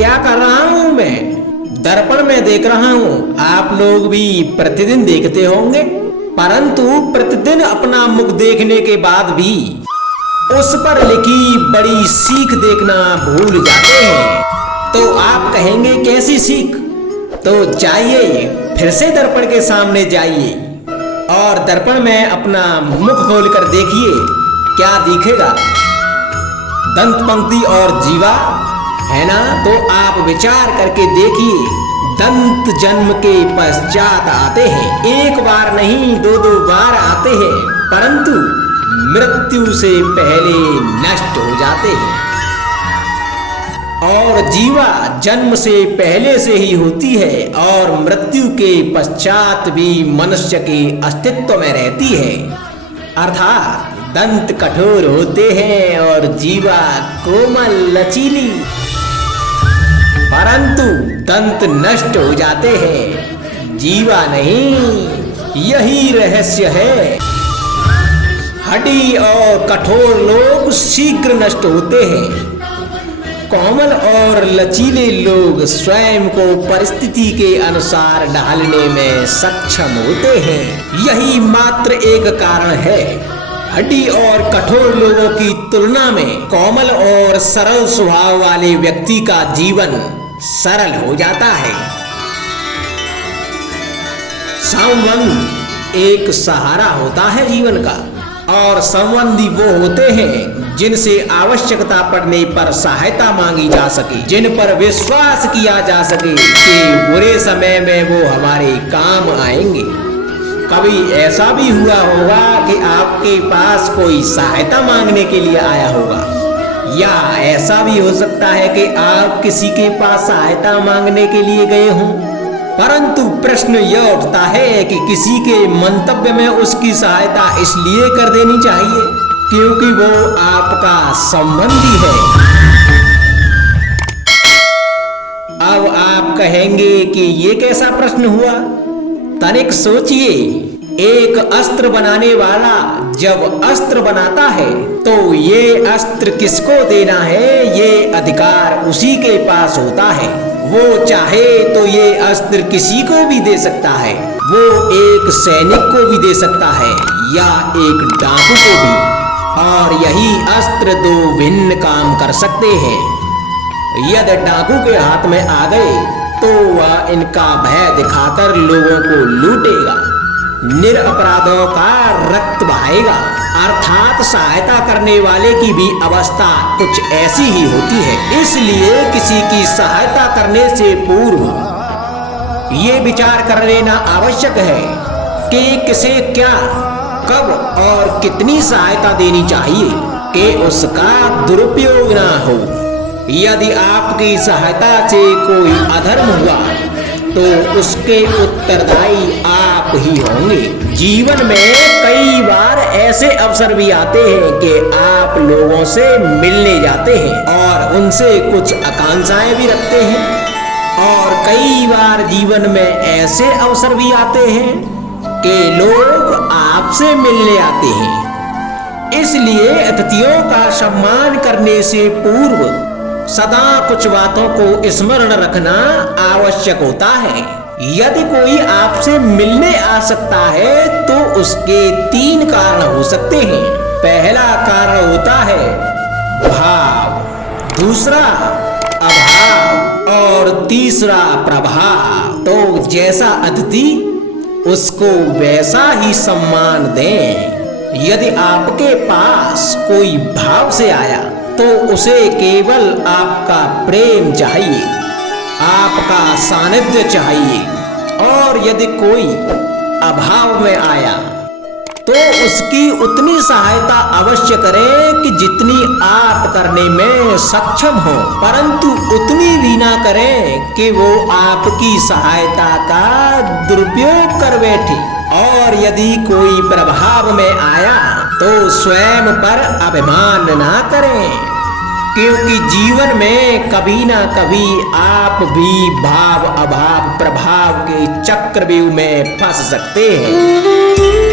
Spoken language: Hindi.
क्या कर रहा हूँ मैं? दर्पण में देख रहा हूँ। आप लोग भी प्रतिदिन देखते होंगे, परंतु प्रतिदिन अपना मुख देखने के बाद भी उस पर लिखी बड़ी सीख देखना भूल जाते हैं। तो आप कहेंगे कैसी सीख? तो जाइए, फिर से दर्पण के सामने जाइए और दर्पण में अपना मुख खोलकर देखिए, क्या दिखेगा? दंत पंक्ति और जीवा है ना? तो आप विचार करके देखिए, दंत जन्म के पश्चात आते हैं। एक बार नहीं, दो दो बार आते हैं, परंतु मृत्यु से पहले नष्ट हो जाते हैं। और जीवा जन्म से पहले से ही होती है और मृत्यु के पश्चात भी मनुष्य के अस्तित्व में रहती है। अर्थात दंत कठोर होते हैं और जीवा कोमल लचीली, परंतु दंत नष्ट हो जाते हैं, जीवा नहीं। यही रहस्य है। हड्डी और कठोर लोग शीघ्र नष्ट होते हैं, कोमल और लचीले लोग स्वयं को परिस्थिति के अनुसार ढालने में सक्षम होते हैं। यही मात्र एक कारण है। हड्डी और कठोर लोगों की तुलना में कोमल और सरल स्वभाव वाले व्यक्ति का जीवन सरल हो जाता है। संबंध एक सहारा होता है जीवन का, और संबंधी वो होते हैं जिनसे आवश्यकता पड़ने पर सहायता मांगी जा सके, जिन पर विश्वास किया जा सके कि बुरे समय में वो हमारे काम आएंगे। कभी ऐसा भी हुआ होगा कि आपके पास कोई सहायता मांगने के लिए आया होगा, या ऐसा भी हो सकता है कि आप किसी के पास सहायता मांगने के लिए गए हों, परंतु प्रश्न यह उठता है कि किसी के मंतव्य में उसकी सहायता इसलिए कर देनी चाहिए क्योंकि वो आपका संबंधी है। अब आप कहेंगे कि ये कैसा प्रश्न हुआ? तनिक सोचिए, एक अस्त्र बनाने वाला जब अस्त्र बनाता है तो ये अस्त्र किसको देना है, ये अधिकार उसी के पास होता है। वो चाहे तो ये अस्त्र किसी को भी दे सकता है, वो एक सैनिक को भी दे सकता है या एक डाकू को भी, और यही अस्त्र दो भिन्न काम कर सकते हैं। यदि डाकू के हाथ में आ गए तो वह इनका भय दिखाकर लोगों को लूटेगा, निरपराधों का रक्त बहाएगा। अर्थात सहायता करने वाले की भी अवस्था कुछ ऐसी ही होती है। इसलिए किसी की सहायता करने से पूर्व ये विचार कर लेना आवश्यक है कि किसे क्या, कब और कितनी सहायता देनी चाहिए कि उसका दुरुपयोग ना हो। यदि आपकी सहायता से कोई अधर्म हुआ तो उसके उत्तरदायी आप ही होंगे। जीवन में कई बार ऐसे अवसर भी आते हैं कि आप लोगों से मिलने जाते हैं और उनसे कुछ आकांक्षाएं भी रखते हैं, और कई बार जीवन में ऐसे अवसर भी आते हैं कि लोग आपसे मिलने आते हैं। इसलिए अतिथियों का सम्मान करने से पूर्व सदा कुछ बातों को स्मरण रखना आवश्यक होता है। यदि कोई आपसे मिलने आ सकता है तो उसके 3 कारण हो सकते हैं। पहला कारण होता है भाव, दूसरा अभाव और तीसरा प्रभाव। तो जैसा अतिथि उसको वैसा ही सम्मान दें। यदि आपके पास कोई भाव से आया तो उसे केवल आपका प्रेम चाहिए, आपका सानिध्य चाहिए, और यदि कोई अभाव में आया तो उसकी उतनी सहायता अवश्य करें कि जितनी आप करने में सक्षम हो, परंतु उतनी भी ना करें कि वो आपकी सहायता का दुरुपयोग कर बैठे। और यदि कोई प्रभाव में आया तो स्वयं पर अभिमान ना करें, क्योंकि जीवन में कभी ना कभी आप भी भाव अभाव प्रभाव के चक्रव्यूह में फंस सकते हैं।